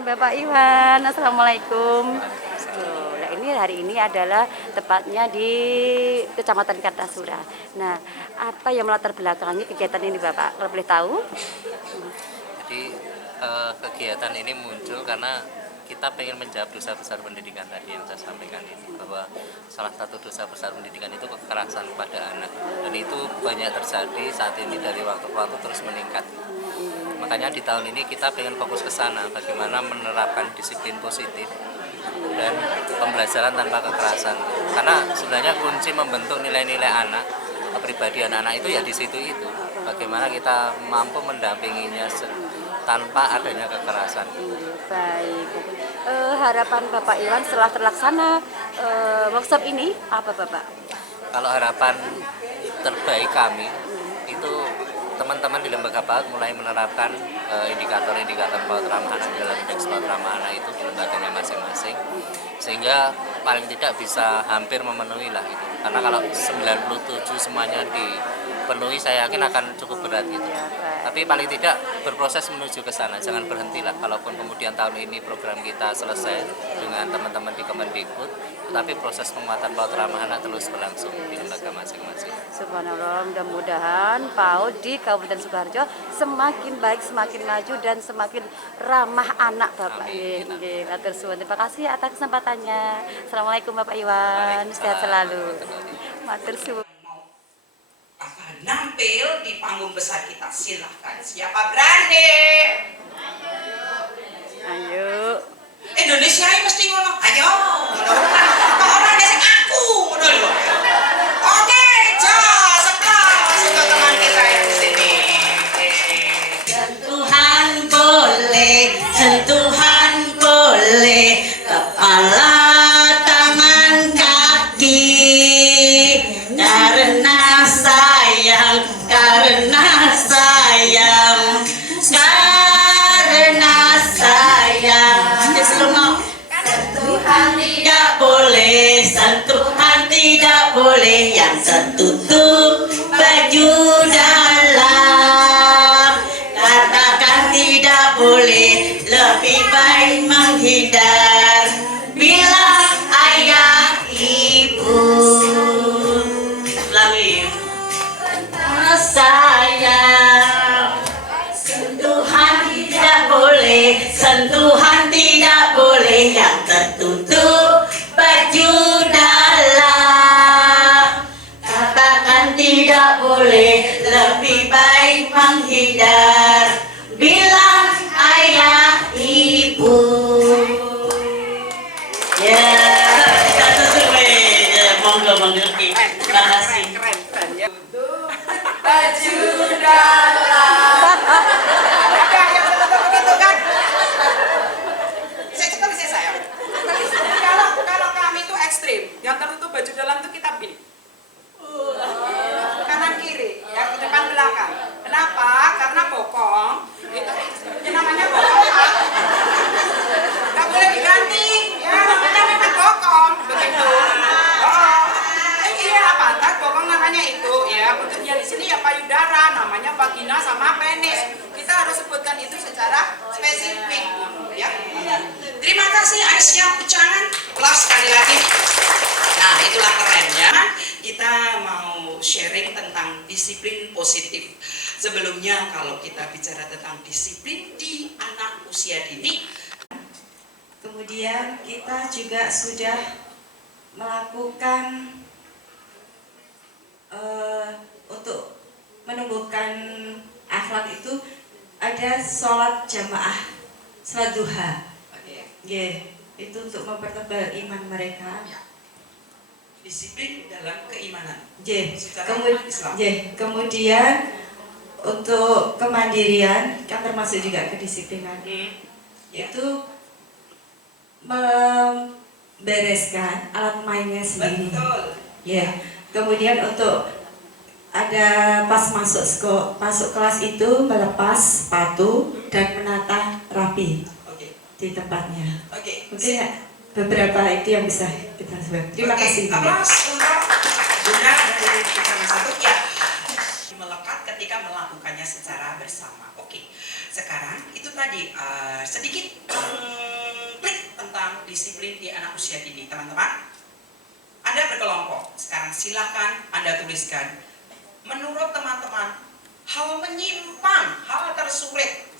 Bapak Iwan, Assalamualaikum. Oh, nah ini hari ini adalah tepatnya di Kecamatan Kartasura. Nah, apa yang melatar belakangi kegiatan ini Bapak? Kalau boleh tahu? Jadi kegiatan ini muncul karena kita pengen menjawab dosa besar pendidikan tadi yang saya sampaikan ini, bahwa salah satu dosa besar pendidikan itu kekerasan pada anak, dan itu banyak terjadi saat ini dari waktu ke waktu terus meningkat. Makanya di tahun ini kita pengen fokus ke sana, bagaimana menerapkan disiplin positif dan pembelajaran tanpa kekerasan. Karena sebenarnya kunci membentuk nilai-nilai anak, kepribadian anak itu ya di situ itu. Bagaimana kita mampu mendampinginya tanpa adanya kekerasan. Baik. Harapan Bapak Iwan setelah terlaksana workshop ini apa Bapak? Kalau harapan terbaik kami itu teman-teman di lembaga PAUD mulai menerapkan indikator-indikator PAUD ramah anak dalam indeks PAUD ramah anak itu di lembaganya masing-masing, sehingga paling tidak bisa hampir memenuhi lah itu. Karena kalau 97 semuanya dipenuhi, saya yakin akan cukup berat gitu. Tapi paling tidak berproses menuju ke sana, jangan berhentilah. Kalaupun kemudian tahun ini program kita selesai dengan teman-teman di Kemendikbud, tetapi proses penguatan PAUD ramah anak terus berlangsung di lembaga masing-masing. Subhanallah, mudah-mudahan PAUD di Kabupaten Sukoharjo semakin baik, semakin maju dan semakin ramah anak Bapak. Nggih, matur suwun. Terima kasih atas kesempatannya. Assalamualaikum Bapak Iwan, sehat selalu. Matur suwun. Nampil di panggung besar kita, silahkan. Siapa berani? Ayo. Indonesia ini mesti ngono. Ayo. Orang desa aku ngono lho. Oke, sebelah untuk teman kita yang di sini. Sentuhan boleh, kepala, tangan, kaki, karena sayang, sentuhan tidak boleh yang tertutup baju dalam. Katakan tidak boleh, lebih baik menghindar. Bilang ayah ibu lagi sayang. Sentuhan tidak boleh yang tertutup baju dalam. Katakan tidak boleh, lebih baik menghindar. Bilang ayah ibu. Ya, satu survei. Monggo. Terima kasih. Keren ya. Baju dalam. Ada yang begitu kan? Saya. Kalau kami itu ekstrim, yang tertutup baju dalam itu kita pilih. Kanan kiri, yang depan belakang. Kenapa? Karena bokong itu namanya bokong. Nggak boleh diganti, ya namanya memang bokong begitu. Iya, pantat bokong namanya itu, ya. Bentuknya di sini ya payudara, namanya vagina sama penis. Kita harus sebutkan itu secara spesifik, ya. Terima kasih Aisyah Pucangan. Plus sekali lagi. Nah, itulah kerennya. Kita mau sharing tentang disiplin positif. Sebelumnya kalau kita bicara tentang disiplin di anak usia dini, kemudian kita juga sudah melakukan untuk menumbuhkan akhlak itu ada sholat jamaah, sholat duha. Itu untuk mempertebal iman mereka. Disiplin dalam keimanan. Kemudian untuk kemandirian kan termasuk juga kedisiplinan. Itu membereskan alat mainnya sendiri. Betul. Kemudian untuk ada pas masuk kelas itu melepas sepatu dan menata rapi di tempatnya. Mungkin beberapa itu yang bisa kita sebut. Terima kasih. Aplaus untuk Bunda dari Kecamatan 1 ya. Melekat ketika kita melakukannya secara bersama. Oke, sekarang itu tadi sedikit klik tentang disiplin di anak usia dini, teman-teman. Anda berkelompok, sekarang silakan Anda tuliskan. Menurut teman-teman, hal menyimpang, hal tersulit,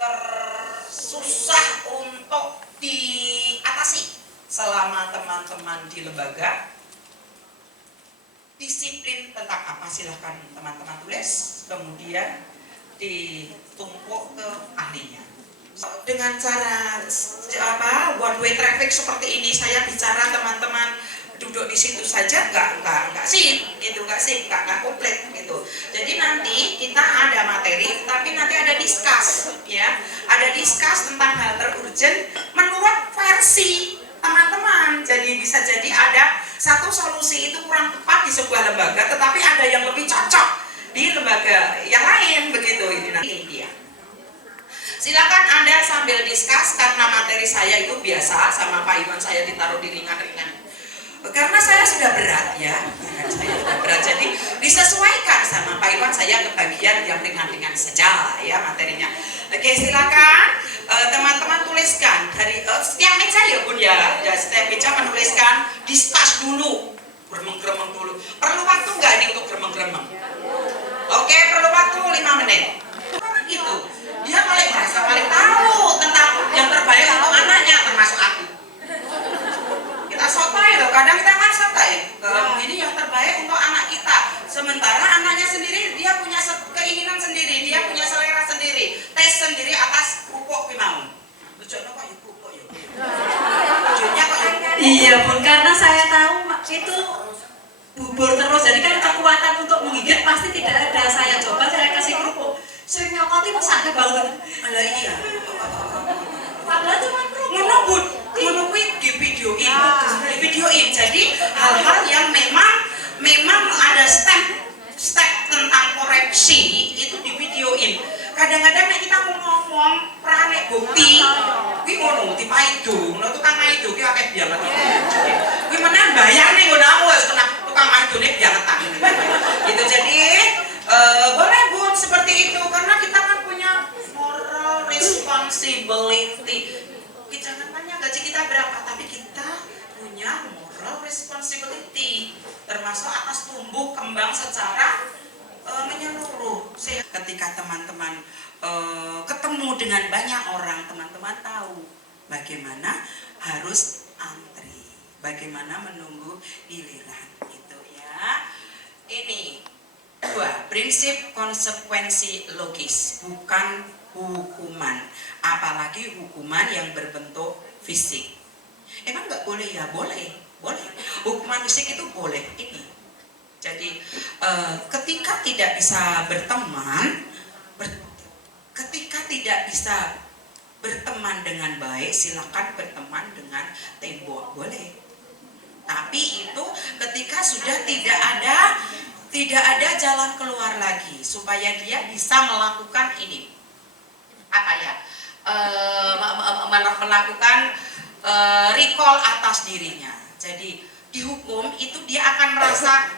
tersusah untuk diatasi selama teman-teman di lembaga. Disiplin tentang apa? Silahkan teman-teman tulis, kemudian ditumpuk ke ahlinya. Dengan cara one way traffic seperti ini, saya bicara teman-teman duduk di situ saja nggak sip gitu, nggak komplit gitu. Jadi nanti kita ada materi, tapi nanti ada discuss ya, ada discuss tentang hal terurgent menurut versi teman-teman. Jadi bisa jadi ada satu solusi itu kurang tepat di sebuah lembaga, tetapi ada yang lebih cocok di lembaga yang lain begitu. Ini nanti dia. Silakan Anda sambil discuss, karena materi saya itu biasa sama Pak Iwan, saya ditaruh di ringan-ringan. Karena saya sudah berat ya, jadi disesuaikan sama Pak Iwan, saya ke bagian yang ringan-ringan saja ya materinya. Oke, silakan teman-teman tuliskan dari setiap meja ya Bun ya, setiap meja menuliskan, discuss dulu, gremeng-gremeng dulu. Perlu waktu nggak ini untuk gremeng-gremeng? Oke, perlu waktu 5 menit. Gitu. Dia paling merasa paling tahu tentang yang terbaik untuk anaknya, termasuk aku. Kita sotai loh, kadang kita kan sotai. Ini yang terbaik untuk anak kita. Sementara anaknya sendiri, dia punya keinginan sendiri, dia punya selera sendiri, tes sendiri atas pupuk mau. Bujuknya kok yuk pupuk yuk. Bujuknya kok yuk. Iya Bun, karena saya tahu itu bubur terus, jadi kan kekuatan untuk menggigit pasti tidak ada. Saya coba, saya kasih kerupuk, saya nyokoti sakit banget. Alah iya. Padahal cuma kerupuk. Menunggu di videoin. Jadi hal-hal yang memang ada step tentang koreksi itu di videoin. Kadang-kadang kita mau ngomong pranek bukti, kuwi ngono dipaido, ngono tukang maido ki akeh banget. Kuwi menan bayar ning ngono wis kena tukang maidone bangetan. Gitu. Jadi boleh Bun seperti itu, karena kita kan punya moral responsibility. Jangan tanya gaji kita berapa, tapi kita punya moral responsibility, termasuk atas tumbuh kembang secara menyeluruh. Ketika teman-teman ketemu dengan banyak orang, teman-teman tahu bagaimana harus antri, bagaimana menunggu giliran itu ya. Ini 2, prinsip konsekuensi logis, bukan hukuman, apalagi hukuman yang berbentuk fisik. Emang nggak boleh ya? Boleh. Hukuman fisik itu boleh. Ini. Jadi ketika tidak bisa berteman, ketika tidak bisa berteman dengan baik, silakan berteman dengan tembok, boleh. Tapi itu ketika sudah tidak ada jalan keluar lagi, supaya dia bisa melakukan ini, melakukan recall atas dirinya. Jadi dihukum itu dia akan merasa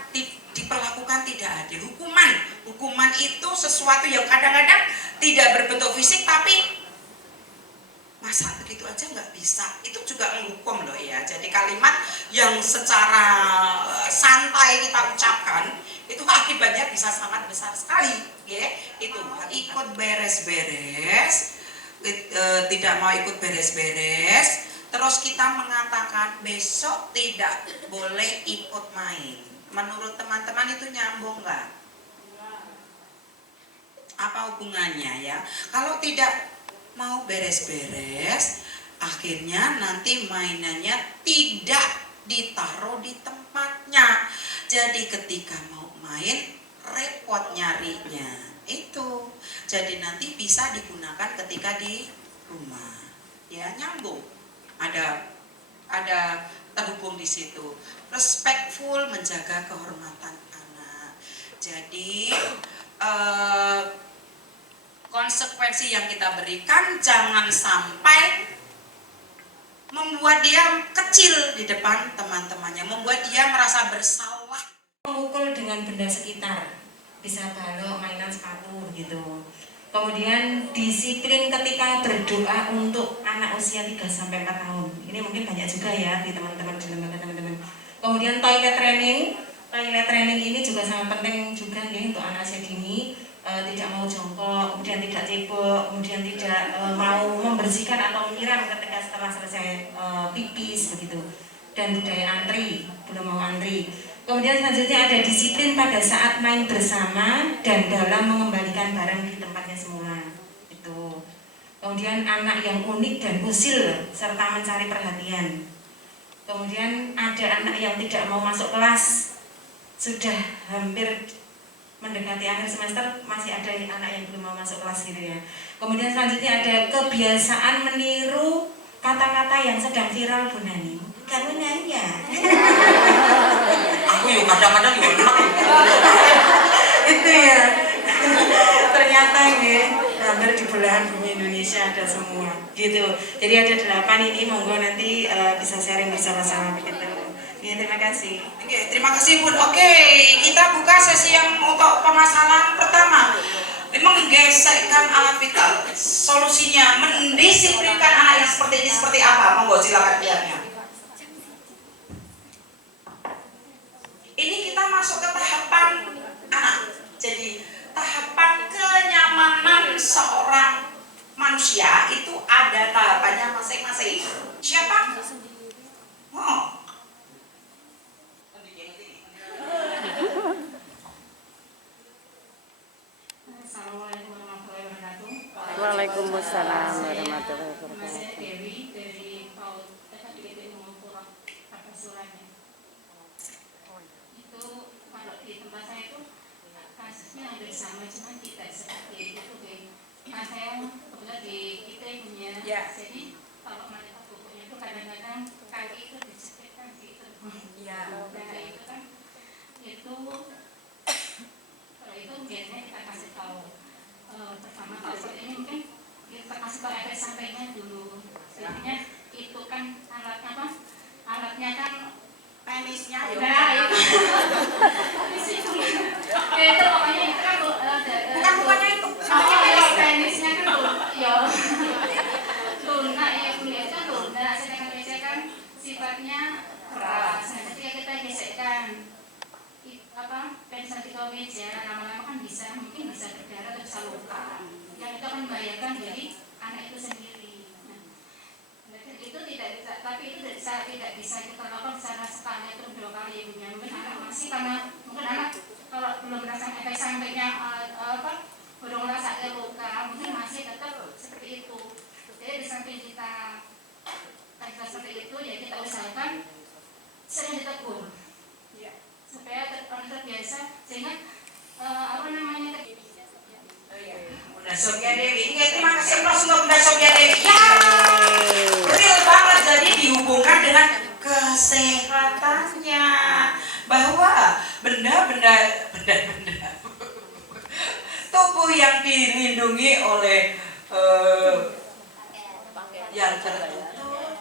diperlakukan tidak adil. Hukuman itu sesuatu yang kadang-kadang tidak berbentuk fisik, tapi masa begitu aja nggak bisa, itu juga menghukum loh ya. Jadi kalimat yang secara santai kita ucapkan itu akibatnya bisa sangat besar sekali ya. Itu ikut beres-beres, tidak mau ikut beres-beres, terus kita mengatakan besok tidak boleh ikut main. Menurut teman-teman itu nyambung nggak? Apa hubungannya ya? Kalau tidak mau beres-beres, akhirnya nanti mainannya tidak ditaruh di tempatnya. Jadi ketika mau main, repot nyarinya. Itu. Jadi nanti bisa digunakan ketika di rumah. Ya, nyambung. Ada terhubung di situ. Respectful, menjaga kehormatan anak. Jadi konsekuensi yang kita berikan jangan sampai membuat dia kecil di depan teman-temannya, membuat dia merasa bersalah. memukul dengan benda sekitar, bisa balok, mainan sepatu gitu. Kemudian disiplin ketika berdoa untuk anak usia 3-4 tahun. Ini mungkin banyak juga ya di teman-teman di lembaga teman-teman. Kemudian toilet training ini juga sangat penting juga ya untuk anak usia dini. Tidak mau jongkok, kemudian tidak cebok, kemudian tidak mau membersihkan atau menyiram ketika setelah selesai pipis begitu. Dan budaya antri, belum mau antri. Kemudian selanjutnya ada disiplin pada saat main bersama dan dalam mengembalikan barang di tempatnya semula. Itu. Kemudian anak yang unik dan usil serta mencari perhatian. Kemudian ada anak yang tidak mau masuk kelas, sudah hampir mendekati akhir semester masih ada anak yang belum mau masuk kelas gitu ya. Kemudian selanjutnya ada kebiasaan meniru kata-kata yang sedang viral Bu Nani. Kamu nanya. Aku yuk kadang-kadang yuk enak. Itu ya. Ternyata ya, hampir di belahan bumi Indonesia ada semua. Gitu. Jadi ada 8 ini, monggo nanti bisa sharing bersama-sama begitu. Ya, terima kasih. Oke, terima kasih Bun. Oke, kita buka sesi yang untuk permasalahan pertama. Menggesekkan alat vital. Solusinya mendisiplinkan anak yang seperti ini seperti apa? Monggo silakan lihatnya. Ini kita masuk ke tahapan anak. Jadi tahapan kenyamanan seorang manusia itu ada tahapannya masing-masing. Siapa? Oh. Assalamualaikum warahmatullahi wabarakatuh. Waalaikumsalam warahmatullahi Saya wabarakatuh. Dewi dari PAUD TKDGT Mengurang Pasuruan. Itu kalau di tempat saya itu kasusnya hampir sama, cuma tidak seperti itu. Nah, saya kebetulan di kita punya, jadi kalau mereka bukunya itu kadang-kadang kaki itu diceritkan gitu. Nah itu kan itu kalau itu biasanya kita kasih tahu pertama kalau ini mungkin kita kasih tahu efek sampainya dulu. Jadinya itu kan alatnya apa? Alatnya kan Penisnya nah itu itu pokoknya itu kan bukan bukannya itu. penisnya kan ya lunak ya kuliah kan lunak, sedangkan biasanya kan sifatnya keras. Nah ketika kita gesekkan apa penis di meja lama-lama kan mungkin bisa berdarah atau bisa luka. Yang itu akan membahayakan dari anak itu sendiri. Itu tidak bisa, tapi itu tidak bisa kita lakukan secara sekali atau 2 kali ibunya. Mungkin anak masih karena mungkin anak kalau belum merasakan efek sampingnya belum merasakan luka, mungkin masih tetap seperti itu. Jadi di samping kita seperti itu ya kita usahakan sering ditegur supaya terbiasa sehingga apa namanya Bunda Sophia Dewi. Oke, terima kasih Pros untuk Bunda Sophia Dewi. Ya, real banget. Jadi dihubungkan dengan kesehatannya, bahwa benda-benda tubuh yang dilindungi oleh yang tertutup.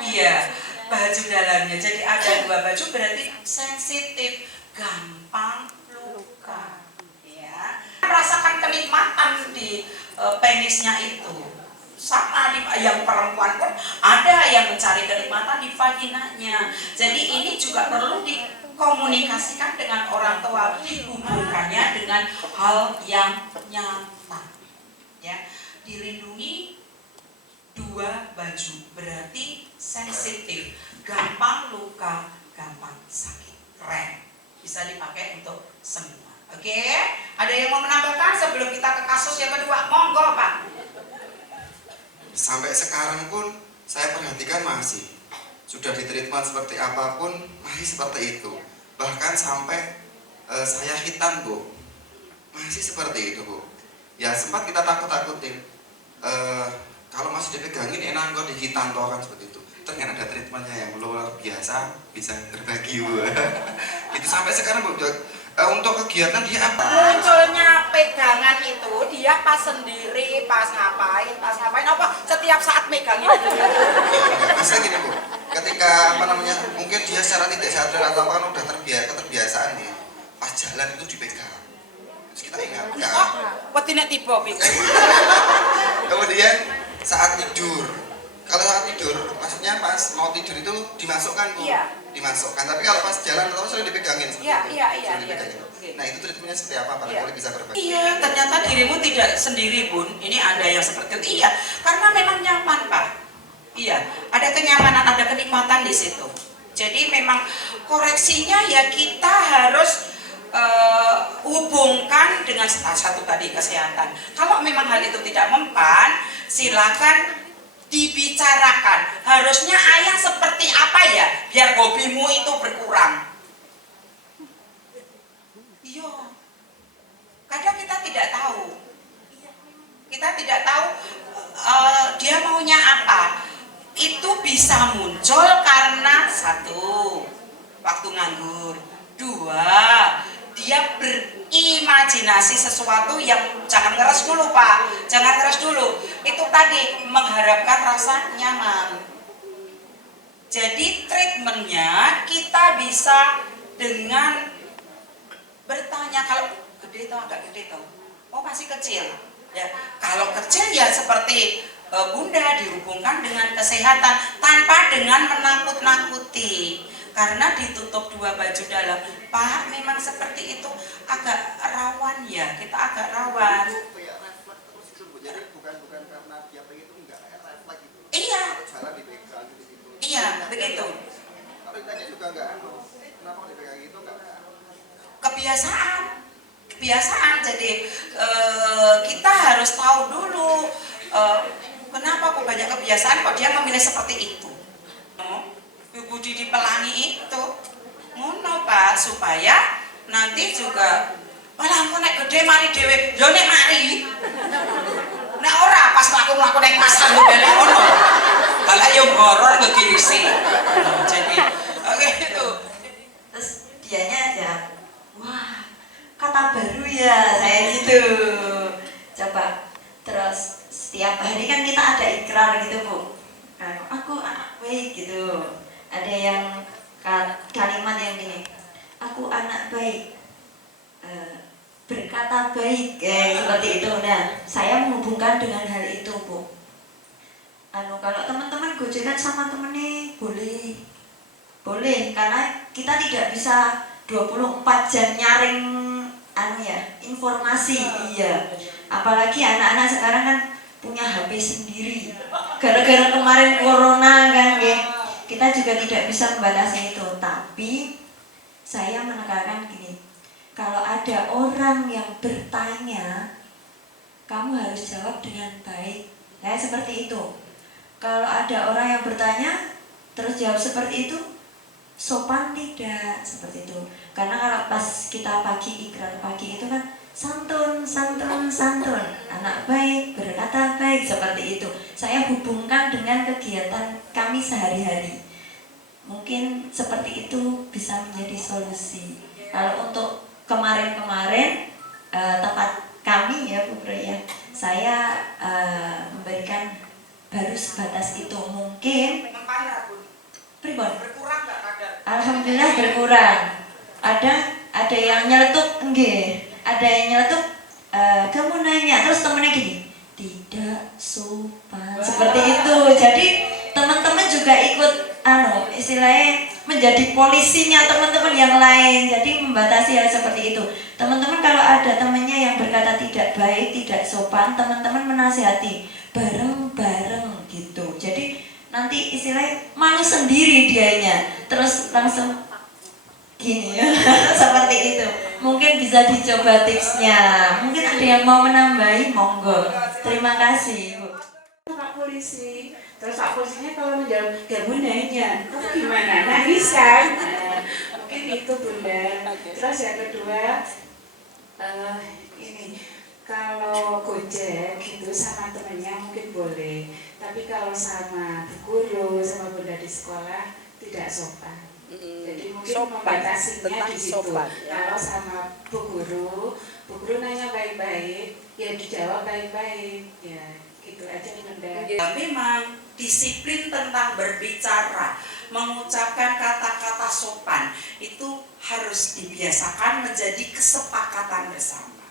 Iya, baju dalamnya. Jadi ada 2 baju berarti sensitif, gampang luka. Ya, merasakan kenikmatan di penisnya itu. Sama di yang perempuan pun ada yang mencari kenikmatan di vaginanya. Jadi ini juga perlu dikomunikasikan dengan orang tua, dihubungkannya dengan hal yang nyata. Ya, dilindungi 2 baju berarti sensitif, gampang luka, gampang sakit. Keren, bisa dipakai untuk semua. Oke, ada yang mau menambahkan sebelum kita ke kasus yang kedua? Monggo Pak. Sampai sekarang pun saya perhatikan masih sudah ditreatment seperti apapun masih seperti itu. Bahkan sampai saya hitam Bu, masih seperti itu Bu. Ya sempat kita takut-takutin. Kalau masih dipegangin enak kok dihitam toh kan seperti itu. Ternyata ada treatmentnya yang luar biasa, bisa berbagi Bu. Itu sampai sekarang Bu. Untuk kegiatan dia apa? Munculnya pegangan itu dia pas sendiri, pas ngapain apa setiap saat megangin itu. Maksudnya gini Bu, ketika apa namanya, mungkin dia secara tidak sadar atau kan udah keterbiasaan nih, pas jalan itu dipegang. Terus kita ingatkan. Wetina tipe Kemudian saat tidur, kalau saat tidur, maksudnya pas mau tidur itu dimasukkan Bu, Iya. dimasukkan. Tapi kalau pas jalan atau sering dipegangin. Seperti Iya, itu. iya, iya, Sering iya. dipegangin. Oke. Nah itu treatmentnya seperti apa? Barangkali bisa berbagi. Iya, ternyata dirimu tidak sendiri Bun. Ini ada yang seperti itu. Iya, karena memang nyaman Pak. Iya, ada kenyamanan, ada kenikmatan di situ. Jadi memang koreksinya ya kita harus hubungkan dengan satu tadi kesehatan. Kalau memang hal itu tidak mempan, silakan dibicarakan. Harusnya ayah seperti apa ya biar hobimu itu berkurang. Iya. Kadang kita tidak tahu. Kita tidak tahu dia maunya apa. Itu bisa muncul karena satu, waktu nganggur. Dua, dia berimajinasi sesuatu yang jangan ngeres dulu Pak, jangan ngeres dulu. Itu tadi mengharapkan rasa nyaman. Jadi treatmentnya kita bisa dengan bertanya, kalau gede atau agak gede tuh, oh masih kecil. Ya, kalau kecil ya seperti Bunda dihubungkan dengan kesehatan tanpa dengan menakut-nakuti. Karena ditutup dua baju dalam, Pak memang seperti itu agak rawan ya, kita agak rawan. Jadi bukan karena dia pengen itu enggak, refleks gitu. Iya. Jalan dipegang gitu. Iya, begitu. Tapi tadi juga enggak, kenapa dipegang itu enggak? Kebiasaan. Jadi kita harus tahu dulu kenapa kok banyak kebiasaan kok dia memilih seperti itu. Ibu Didi Pelangi itu ngono Pak, supaya nanti juga malah aku nek gede mari dhewe yo nek mari nek ora pas mlaku-mlaku nek pasar yo beli ngono malah yo horor ngekirisi. Jadi oke itu Terus dianya aja, wah kata baru ya saya gitu. Coba terus setiap hari kan kita ada ikrar gitu Bu, aku anak baik gitu. Ada yang kalimat yang gini, aku anak baik, berkata baik, seperti itu. Nah, saya menghubungkan dengan hal itu Bu. Kalau teman-teman gojekan sama temennya boleh, karena kita tidak bisa 24 jam nyaring informasi. Iya, apalagi anak-anak sekarang kan punya HP sendiri. Gara-gara kemarin corona kan, kita juga tidak bisa membatasi itu. Tapi saya menekankan gini, kalau ada orang yang bertanya, kamu harus jawab dengan baik. Nah, seperti itu. Kalau ada orang yang bertanya terus jawab seperti itu, sopan tidak, seperti itu. Karena kalau pas kita pagi ikrar pagi itu kan santun, anak baik, berkata baik, seperti itu. Saya hubungkan dengan kegiatan kami sehari-hari. Mungkin seperti itu bisa menjadi solusi. Kalau untuk kemarin-kemarin tempat kami ya Bu Bro ya, saya memberikan baru sebatas itu. Mungkin pribon. berkurang nggak kadar? Alhamdulillah berkurang. Ada yang nyeletuk enggak, ada yang nyeletuk kamu nanya terus temennya gini, tidak sopan, seperti itu. Jadi teman-teman juga ikut istilahnya menjadi polisinya teman-teman yang lain. Jadi membatasi hal seperti itu. Teman-teman kalau ada temannya yang berkata tidak baik, tidak sopan, teman-teman menasihati bareng-bareng gitu. Jadi nanti istilahnya malu sendiri dianya, terus langsung gini ya. Seperti itu. Mungkin bisa dicoba tipsnya. Mungkin ada yang mau menambahi, monggo. Terima kasih Bu. Pak polisi, terus Pak polisinya kalau menjawab kamu nanya, kamu gimana, nangis kan? Mungkin itu Bunda. Terus yang kedua, ini kalau gojek gitu sama temennya mungkin boleh, tapi kalau sama bu guru sama bunda di sekolah tidak sopan. Jadi mungkin membatasinya di situ. Kalau sama bu guru nanya baik-baik, ya dijawab baik-baik, ya gitu aja Bunda. Memang disiplin tentang berbicara, mengucapkan kata-kata sopan itu harus dibiasakan menjadi kesepakatan bersama.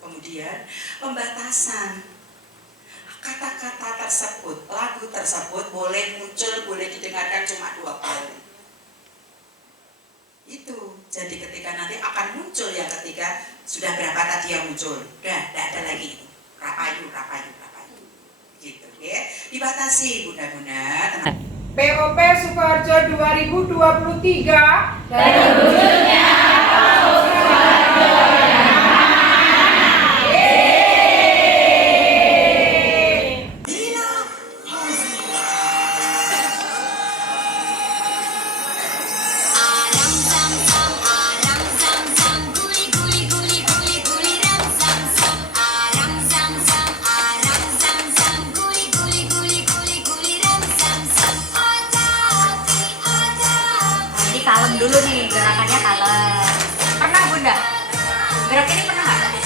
Kemudian pembatasan kata-kata tersebut, lagu tersebut boleh muncul, boleh didengarkan cuma 2 kali. Itu, jadi ketika nanti akan muncul yang ketiga, sudah berapa tadi yang muncul? Udah, tidak ada lagi itu. Rapayu. Gitu ya. Dibatasi bunda-bunda. POP Sukoharjo 2023 Dan wujudnya kalem dulu nih, gerakannya kalem. Pernah Bunda? Gerak ini pernah nggak?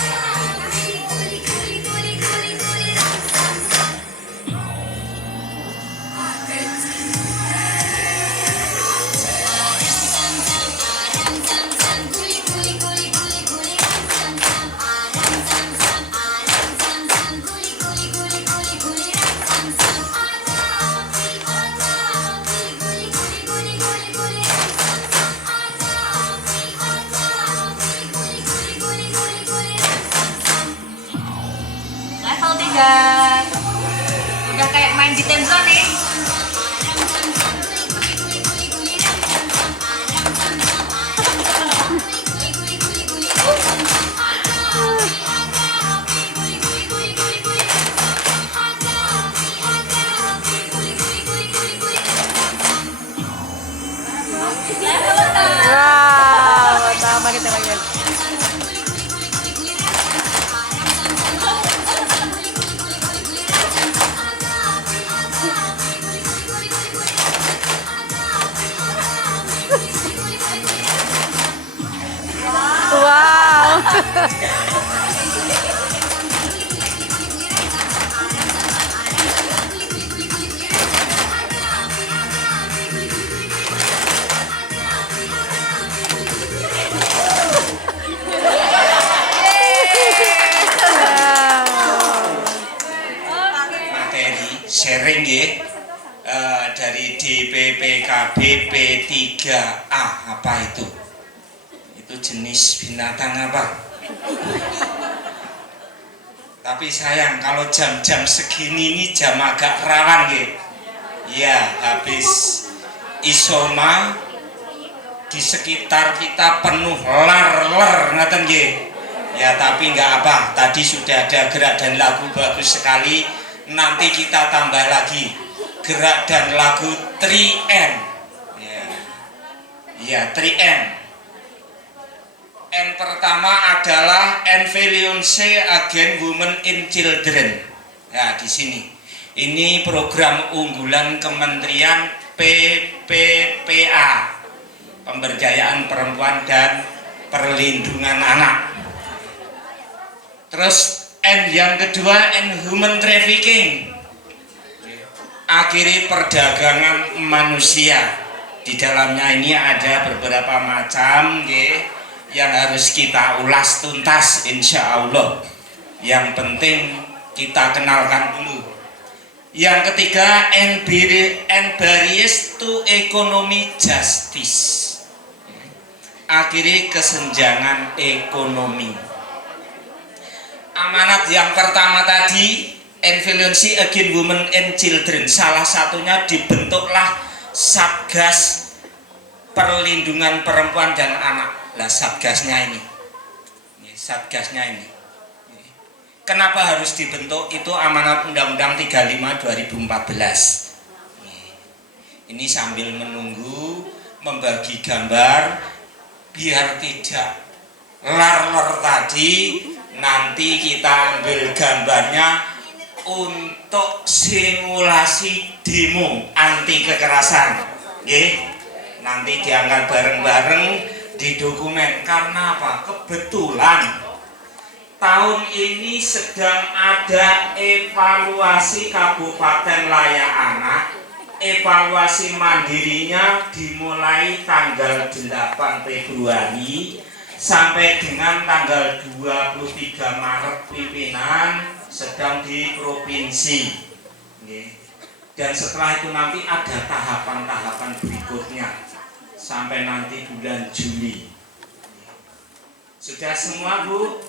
Level 3. Udah kayak main di Temzon nih. Wow, sama kita lagi. Wow. Materi sharing ya, dari DPPKB P3A apa itu? Itu jenis binatang apa? Tapi sayang kalau jam-jam segini ini jam agak rawan ya. Ya habis isoma di sekitar kita penuh lar ngaten nggih. Ya tapi nggak apa, tadi sudah ada gerak dan lagu bagus sekali. Nanti kita tambah lagi gerak dan lagu 3N. Ya 3N. N pertama adalah Environse Against Women in Children. Ya di sini. Ini program unggulan Kementerian PPPA, Pemberdayaan Perempuan dan Perlindungan Anak. Terus N yang kedua, N Human Trafficking, akhiri perdagangan manusia. Di dalamnya ini ada beberapa macam yang harus kita ulas tuntas insya Allah. Yang penting kita kenalkan dulu. Yang ketiga, N barriers to economic justice, akhiri kesenjangan ekonomi. Amanat yang pertama tadi, Violence Against Women and Children, salah satunya dibentuklah Satgas Perlindungan Perempuan dan Anak. Lah Satgasnya ini, kenapa harus dibentuk? Itu amanat Undang-Undang 35 2014. Ini sambil menunggu membagi gambar biar tidak lar-lar tadi. Nanti kita ambil gambarnya untuk simulasi demo anti kekerasan. Nanti diangkat bareng-bareng di dokumen. Karena apa? Kebetulan tahun ini sedang ada evaluasi Kabupaten Layak Anak. Evaluasi mandirinya dimulai tanggal 8 Februari sampai dengan tanggal 23 Maret pimpinan sedang di provinsi. Dan setelah itu nanti ada tahapan-tahapan berikutnya sampai nanti bulan Juli. Sudah semua, Bu?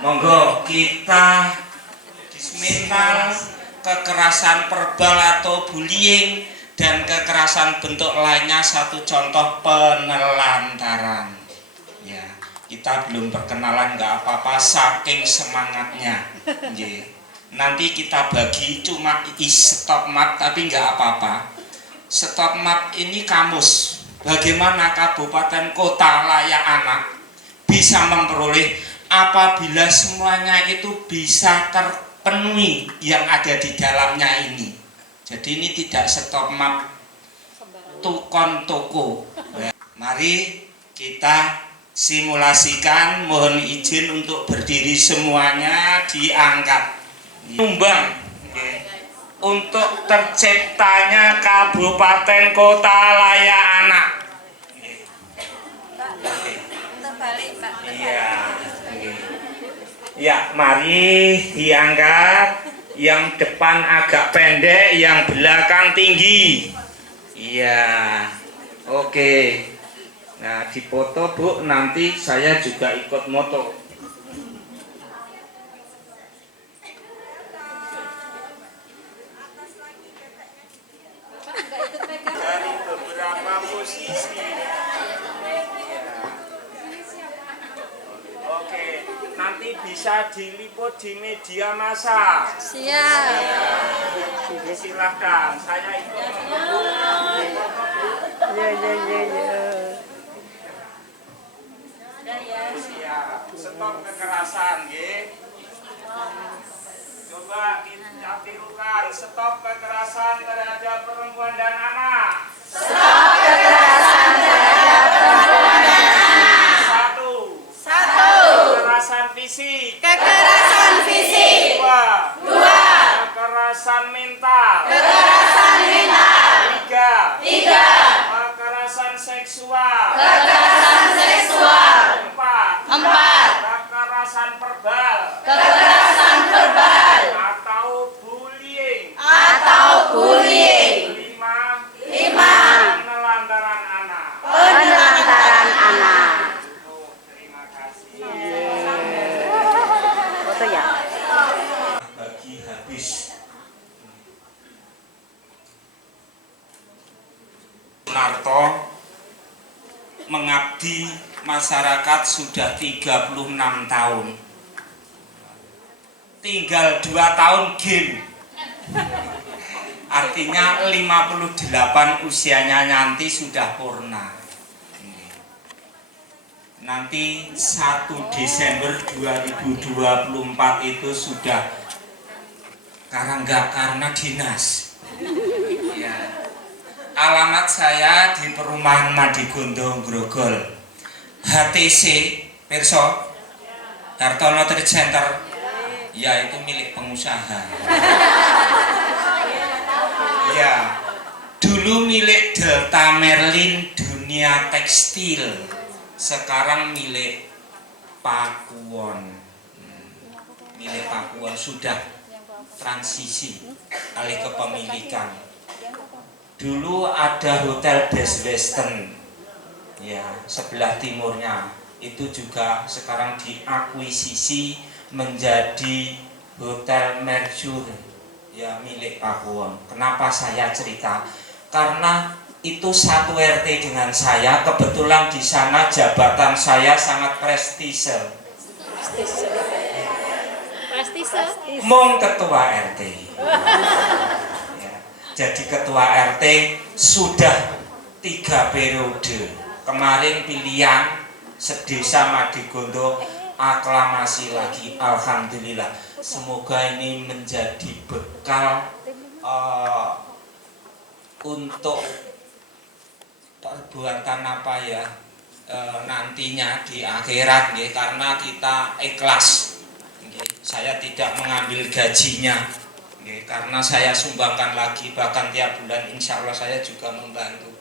Monggo kita dismental kekerasan verbal atau bullying dan kekerasan bentuk lainnya. Satu contoh penelantaran. Ya, kita belum perkenalan nggak apa-apa saking semangatnya. Nanti kita bagi cuma stop map tapi nggak apa-apa. Stop map ini kamus. Bagaimana kabupaten kota layak anak bisa memperoleh apabila semuanya itu bisa terpenuhi yang ada di dalamnya ini. Jadi ini tidak stop map tukon toko. Mari kita simulasikan, mohon izin untuk berdiri semuanya, diangkat. Nyumbang untuk terciptanya kabupaten kota layak anak. Iya. Ya, mari diangkat. Yang depan agak pendek, yang belakang tinggi. Iya. Oke. Nah, dipoto, Bu. Nanti saya juga ikut moto. Dari beberapa posisi. Oke, nanti bisa diliput di media massa. Siap. Silahkan, saya ikut. Siap. Stop kekerasan, nggih. Coba kita tirukan, stop kekerasan terhadap perempuan dan anak. Stop kekerasan terhadap perempuan dan anak. Satu. Kekerasan fisik. Dua. Kekerasan mental. Tiga. Kekerasan seksual. Empat. Kekerasan verbal. Atau bullying. Lima. Penelantaran anak. Terima kasih. Foto ya. Bagi habis. Narto mengabdi masyarakat sudah 36 tahun. Tinggal 2 tahun game. Artinya 58 usianya nanti sudah purna. Nanti 1 Desember 2024 itu sudah karena dinas. Ya. Alamat saya di perumahan Madigondo Grogol. HTC Perso Hartono Trade Center. Ya, itu milik pengusaha. Ya, dulu milik Delta Merlin Dunia Tekstil, sekarang milik Pakuwon. Milik Pakuwon sudah transisi alih kepemilikan. Dulu ada Hotel Best Western, ya, sebelah timurnya. Itu juga sekarang diakuisisi menjadi Hotel Mercure, ya, milik Pakuwon. Kenapa saya cerita? Karena itu satu RT dengan saya, kebetulan di sana jabatan saya sangat prestise. Mong ketua RT. Ya, jadi ketua RT sudah 3 periode. Kemarin pilihan sedesa Madigondo, aklamasi lagi, alhamdulillah. Semoga ini menjadi bekal untuk perbuatan apa ya, nantinya di akhirat nggih, karena kita ikhlas nggih. Saya tidak mengambil gajinya nggih, karena saya sumbangkan lagi, bahkan tiap bulan insya Allah saya juga membantu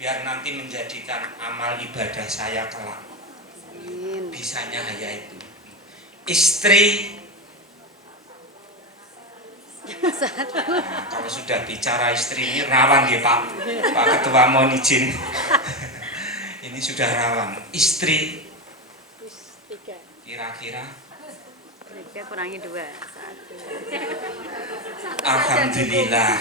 biar nanti menjadikan amal ibadah saya kelak. Bisanya hanya itu. Istri, nah, kalau sudah bicara istri ini rawan ya Pak Ketua, mohon izin. Ini sudah rawan. Istri kira-kira kurangi 2. 1. Alhamdulillah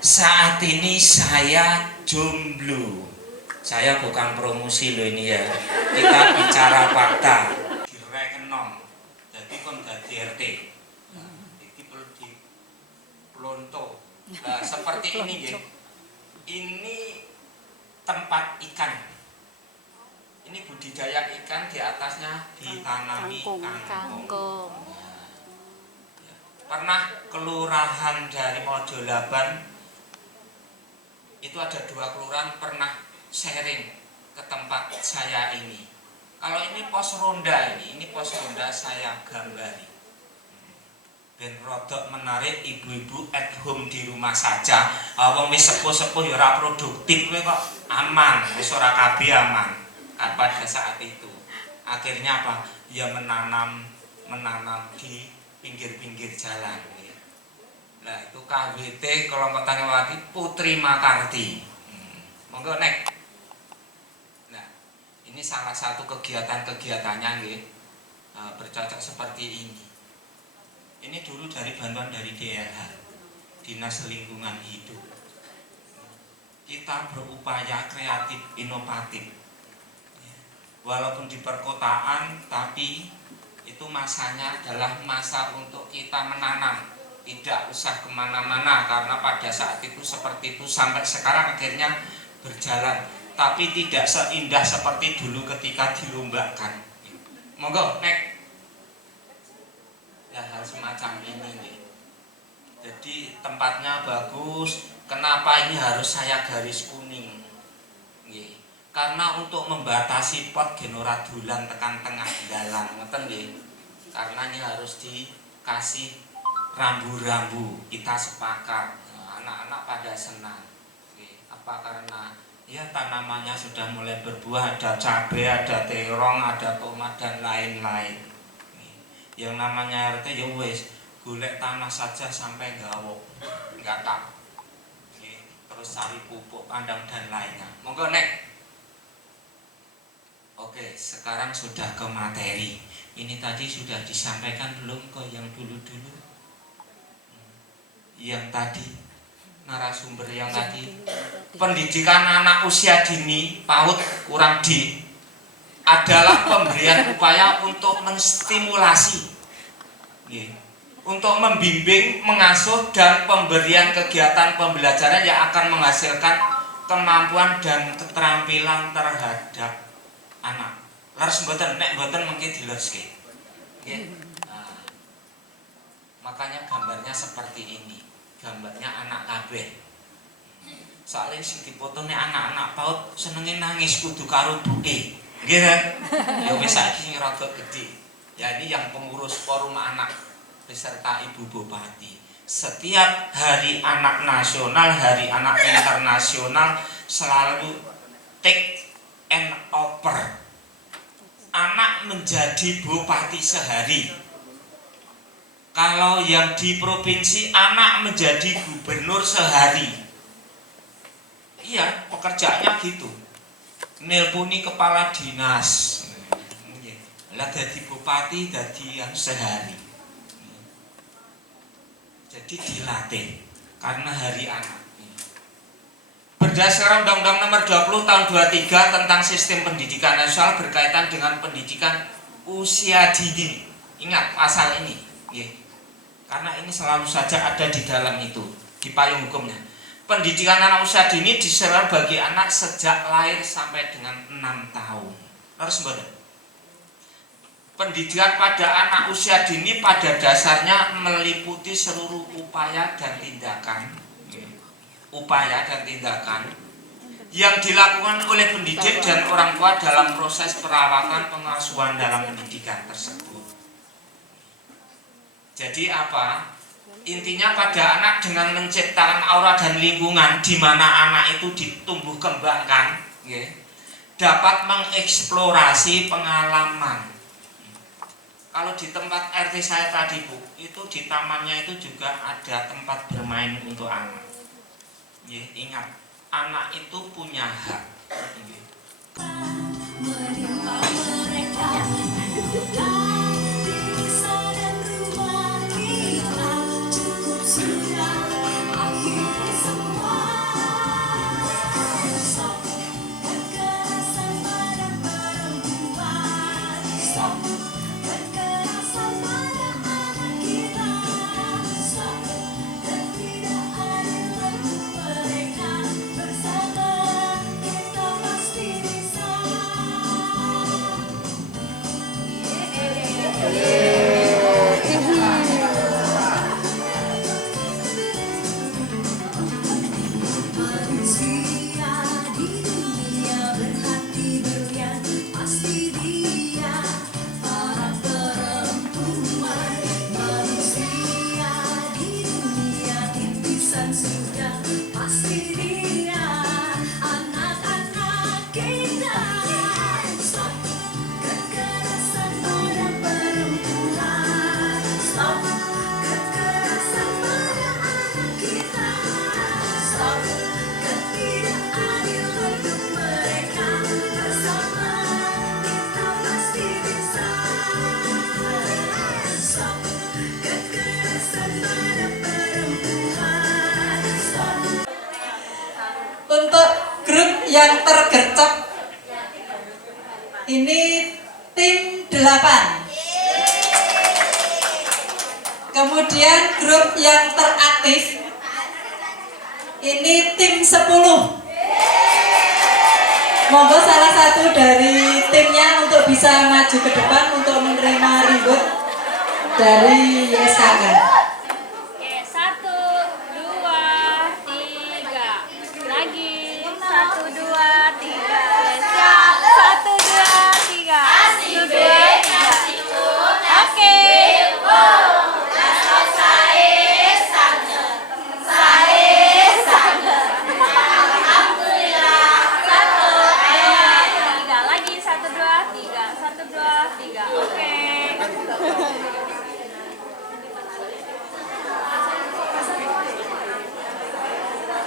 saat ini saya jomblo. Saya bukan promosi loh ini ya, kita bicara fakta. Direkenom jadi kon dadi RT ini perlu dipelonto. Nah, seperti ini ya, ini tempat ikan, ini budidaya ikan, di atasnya ditanami kangkung. Pernah kelurahan dari Mojolaban itu ada 2 kelurahan pernah sharing ke tempat saya ini. Kalau ini pos ronda, ini pos ronda saya gambari. Ben rodok menarik ibu-ibu at home di rumah saja. Wong wis sepuh-sepuh ya ora produktif kok aman, wis ora kabeh aman. Pada saat itu akhirnya apa? Ya menanam di pinggir-pinggir jalan. Nah itu KWT kelompok Tanewati Putri Makarti. Monggo nek. Nah ini salah satu kegiatannya nggih, bercocok seperti ini. Ini dulu dari bantuan dari DLH, Dinas Lingkungan Hidup. Kita berupaya kreatif, inovatif. Walaupun di perkotaan, tapi itu masanya adalah masa untuk kita menanam. Tidak usah kemana-mana, karena pada saat itu seperti itu sampai sekarang akhirnya berjalan, tapi tidak seindah seperti dulu ketika dilombakan. Monggo nek. Ya hal semacam ini nih. Jadi tempatnya bagus. Kenapa ini harus saya garis kuning? Nggih. Karena untuk membatasi pot genora dulan tekan tengah dalan, ngoten nggih. Karena ini harus dikasih rambu-rambu. Kita sepakat. Anak-anak pada senang. Nggih. Apa karena ya tanamannya sudah mulai berbuah, ada cabai, ada terong, ada tomat dan lain-lain. Yang namanya RT ya wis golek tanah saja sampai gawok, enggak tak. Terus cari pupuk, kandang dan lainnya. Monggo nek. Oke, sekarang sudah ke materi. Ini tadi sudah disampaikan belum ke yang dulu-dulu? Yang tadi narasumber yang tadi, pendidikan anak usia dini PAUD kurang D adalah pemberian upaya untuk menstimulasi, untuk membimbing, mengasuh, dan pemberian kegiatan pembelajaran yang akan menghasilkan kemampuan dan keterampilan terhadap anak. Laras mboten, nek mboten mungkin dilereske. Nah, makanya gambarnya seperti ini. Gambarnya anak kabeh. Soalnya sing dipotone anak-anak PAUD senenge nangis kudu karo duke. Nggih kan? Ya wis saiki rada gede. Ya ini yang pengurus forum anak beserta Ibu Bupati. Setiap hari anak nasional, hari anak internasional selalu take and over. Anak menjadi bupati sehari. Kalau yang di provinsi anak menjadi gubernur sehari. Iya, pekerjaannya gitu. Nelponi kepala dinas, lah jadi bupati, jadi yang sehari. Jadi dilatih karena hari anak. Berdasarkan Undang-Undang Nomor 20 Tahun 23 tentang Sistem Pendidikan Nasional berkaitan dengan pendidikan usia dini. Ingat pasal ini, karena ini selalu saja ada di dalam itu, di payung hukumnya. Pendidikan anak usia dini diserahkan bagi anak sejak lahir sampai dengan 6 tahun. Harus bodoh. Pendidikan pada anak usia dini pada dasarnya meliputi seluruh upaya dan tindakan yang dilakukan oleh pendidik dan orang tua dalam proses perawatan pengasuhan dalam pendidikan tersebut. Jadi apa? Intinya pada anak dengan menciptakan aura dan lingkungan di mana anak itu ditumbuh kembangkan, ya, dapat mengeksplorasi pengalaman. Kalau di tempat RT saya tadi Bu, itu di tamannya itu juga ada tempat bermain untuk anak. Ya, ingat, anak itu punya hak. Untuk grup yang tergercep ini tim 8. Kemudian grup yang teraktif ini tim 10. Monggo salah satu dari timnya untuk bisa maju ke depan untuk menerima reward dari YSKK. Oke, 1, 2, 3. Lagi 1, 2, 3. Siap. 1, 2, 3. 1, 2, 3. Oke. Lagi 1, 2, 3. 1, 2, 3. Oke.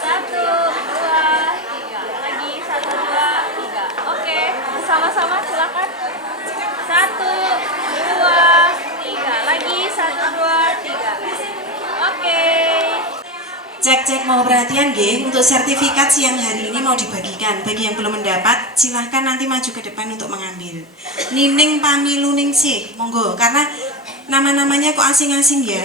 Satu, dua, tiga. Lagi 1, 2, 3. Oke, sama-sama silakan. 1, 2, 3. Lagi 1, 2, 3. Oke. Cek mohon perhatian nggih, untuk sertifikat siang hari ini mau dibagikan. Bagi yang belum mendapat, silahkan nanti maju ke depan untuk mengambil. Nining Pamiluningsih, monggo, karena nama-namanya kok asing-asing ya.